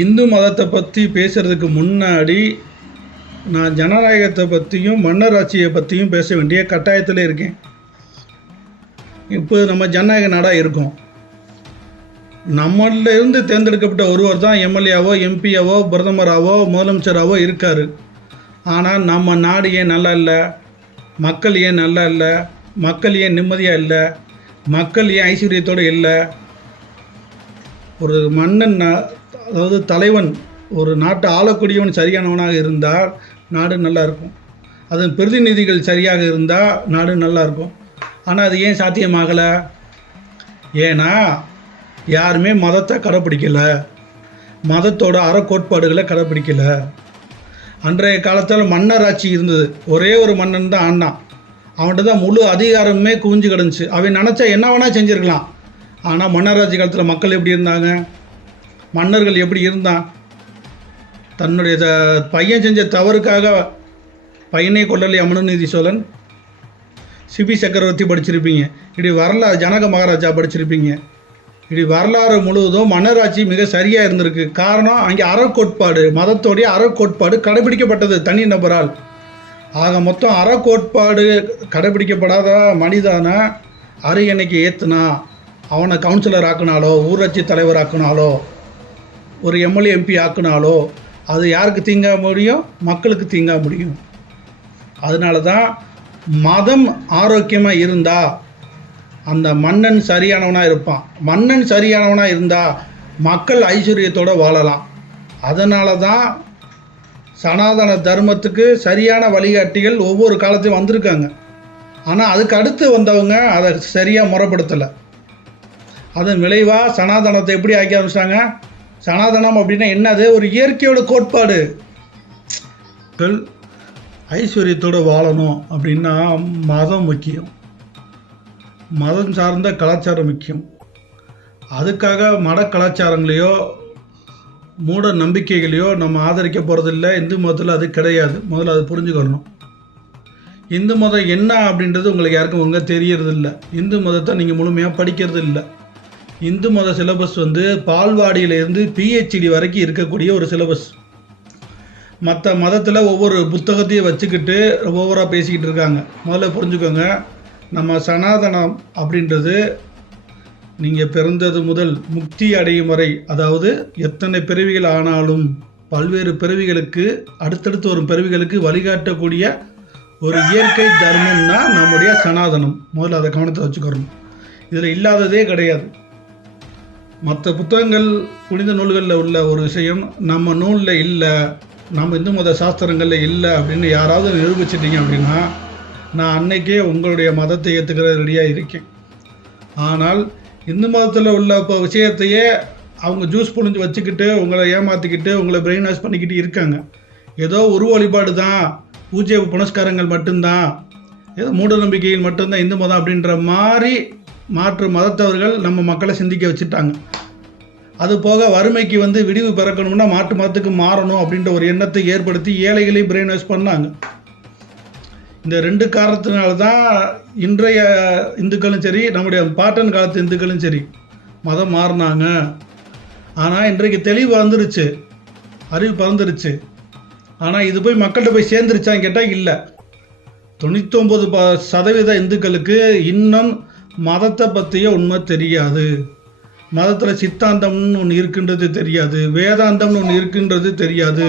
இந்து மதத்தை பற்றி பேசுகிறதுக்கு முன்னாடி நான் ஜனநாயகத்தை பற்றியும் மன்னர் ஆட்சியை பற்றியும் பேச வேண்டிய கட்டாயத்தில் இருக்கேன். இப்போ நம்ம ஜனநாயக நாடாக இருக்கோம். நம்மளிருந்து தேர்ந்தெடுக்கப்பட்ட ஒருவர் தான் எம்எல்ஏவோ எம்பியாவோ பிரதமராவோ முதலமைச்சராவோ இருக்கார். ஆனால் நம்ம நாடு ஏன் நல்லா இல்லை, மக்கள் ஏன் நல்லா இல்லை, மக்கள் ஏன் நிம்மதியாக இல்லை, மக்கள் ஏன் ஐஸ்வர்யத்தோடு இல்லை? ஒரு மன்னன் அதாவது தலைவன் ஒரு நாட்டை ஆளக்கூடியவன் சரியானவனாக இருந்தால் நாடு நல்லா இருக்கும். அதன் பிரதிநிதிகள் சரியாக இருந்தால் நாடு நல்லா இருக்கும். ஆனால் அது ஏன் சாத்தியமாகலை? ஏன்னா யாருமே மதத்தை கடைப்பிடிக்கலை, மதத்தோட அறக்கோட்பாடுகளை கடைப்பிடிக்கலை. அன்றைய காலத்தில் மன்னர் ஆட்சி இருந்தது. ஒரே ஒரு மன்னன் தான் ஆண்டான். அவன்கிட்ட தான் முழு அதிகாரமே குவிஞ்சு கிடந்துச்சு. அவன் நினச்சா என்ன வேணால் செஞ்சுருக்கலாம். ஆனால் மன்னராட்சி காலத்தில் மக்கள் எப்படி இருந்தாங்க, மன்னர்கள் எப்படி இருந்தான்? தன்னுடைய பையன் செஞ்ச தவறுக்காக பையனே கொல்லலையா மனுநீதி சோழன்? சிபி சக்கரவர்த்தி படிச்சிருப்பீங்க. இப்படி வரலாறு ஜனக மகாராஜா படிச்சிருப்பீங்க. இப்படி வரலாறு முழுவதும் மன்னராட்சி மிக சரியாக இருந்திருக்கு. காரணம், அங்கே அறக்கோட்பாடு, மதத்தோடைய அறக்கோட்பாடு கடைபிடிக்கப்பட்டது தனி நபரால். ஆக மொத்தம் அறக்கோட்பாடு கடைபிடிக்கப்படாத மனிதனை அரியணைக்கு ஏற்றுனா, அவனை கவுன்சிலர் ஆக்குனாலோ, ஊராட்சி தலைவர் ஆக்குனாலோ, ஒரு எம்எல்ஏ எம்பி ஆக்குனாலோ அது யாருக்கு தீங்க முடியும்? மக்களுக்கு தீங்க முடியும். அதனால தான் மதம் ஆரோக்கியமாக இருந்தால் அந்த மன்னன் சரியானவனாக இருப்பான். மன்னன் சரியானவனாக இருந்தால் மக்கள் ஐஸ்வர்யத்தோடு வாழலாம். அதனால தான் சனாதன தர்மத்துக்கு சரியான வழிகாட்டிகள் ஒவ்வொரு காலத்தையும் வந்திருக்காங்க. ஆனால் அதுக்கு அடுத்து வந்தவங்க அதை சரியாக முறைப்படுத்தலை. அதன் விளைவாக சனாதனத்தை எப்படி ஆக்கி ஆரம்பிச்சிட்டாங்க? சனாதனம் அப்படின்னா என்னது? ஒரு இயற்கையோட கோட்பாடு. ஐஸ்வர்யத்தோடு வாழணும் அப்படின்னா மதம் முக்கியம், மதம் சார்ந்த கலாச்சாரம் முக்கியம். அதுக்காக மத கலாச்சாரங்களையோ மூட நம்பிக்கைகளையோ நம்ம ஆதரிக்க போகிறதில்ல. இந்து மதத்தில் அது கிடையாது. முதல்ல அது புரிஞ்சுக்கணும். இந்து மதம் என்ன அப்படின்றது உங்களுக்கு யாருக்கும் ஒழுங்காக தெரியறதில்ல. இந்து மதத்தை நீங்கள் முழுமையாக படிக்கிறது இல்லை. இந்து மத சிலபஸ் பால்வாடியிலேருந்து பிஹெச்டி வரைக்கும் இருக்கக்கூடிய ஒரு சிலபஸ். மற்ற மதத்தில் ஒவ்வொரு புத்தகத்தையும் வச்சுக்கிட்டு ஒவ்வொருவராக பேசிக்கிட்டு இருக்காங்க. முதல்ல புரிஞ்சுக்கோங்க, நம்ம சனாதனம் அப்படின்றது நீங்கள் பிறந்தது முதல் முக்தி அடையும் வரை, அதாவது எத்தனை பிறவிகள் ஆனாலும் பல்வேறு பிறவிகளுக்கு அடுத்தடுத்து வரும் பிறவிகளுக்கு வழிகாட்டக்கூடிய ஒரு இயற்கை தர்மம்னா நம்முடைய சனாதனம். முதல்ல அதை கவனத்தில் வச்சுக்கிறோம். இதில் இல்லாததே கிடையாது. மற்ற புத்தகங்கள் புனித நூல்களில் உள்ள ஒரு விஷயம் நம்ம நூலில் இல்லை, நம்ம இந்து மத சாஸ்திரங்களில் இல்லை அப்படின்னு யாராவது நிரூபிச்சிட்டிங்க அப்படின்னா நான் அன்னைக்கே உங்களுடைய மதத்தை ஏற்றுக்கிற ரெடியாக இருக்கேன். ஆனால் இந்து மதத்தில் உள்ள இப்போ விஷயத்தையே அவங்க ஜூஸ் புழிஞ்சு வச்சுக்கிட்டு உங்களை ஏமாற்றிக்கிட்டு உங்களை பிரெயின் வாஷ் பண்ணிக்கிட்டு இருக்காங்க. ஏதோ உருவ வழிபாடு தான், பூஜை புனஸ்காரங்கள் மட்டும்தான், ஏதோ மூட நம்பிக்கைகள் மட்டும்தான் இந்து மதம் அப்படின்ற மாதிரி மாற்று மதத்தவர்கள் நம்ம மக்களை சிந்திக்க வச்சுட்டாங்க. அது போக வறுமைக்கு விடிவு பிறக்கணும்னா மாற்று மதத்துக்கு மாறணும் அப்படின்ற ஒரு எண்ணத்தை ஏற்படுத்தி ஏழைகளையும் பிரெயின் வாஷ் பண்ணாங்க. இந்த ரெண்டு காரணத்தினால தான் இன்றைய இந்துக்களும் சரி, நம்முடைய பாட்டன் காலத்து இந்துக்களும் சரி மதம் மாறினாங்க. ஆனால் இன்றைக்கு தெளிவு வந்துருச்சு, அறிவு பறந்துருச்சு. ஆனால் இது போய் மக்கள்கிட்ட போய் சேர்ந்துருச்சான்னு கேட்டால் இல்லை. 99% இந்துக்களுக்கு இன்னும் மதத்தை பற்றிய உண்மை தெரியாது. மதத்தில் சித்தாந்தம்னு ஒன்று இருக்கின்றது தெரியாது, வேதாந்தம்னு ஒன்று இருக்கின்றது தெரியாது.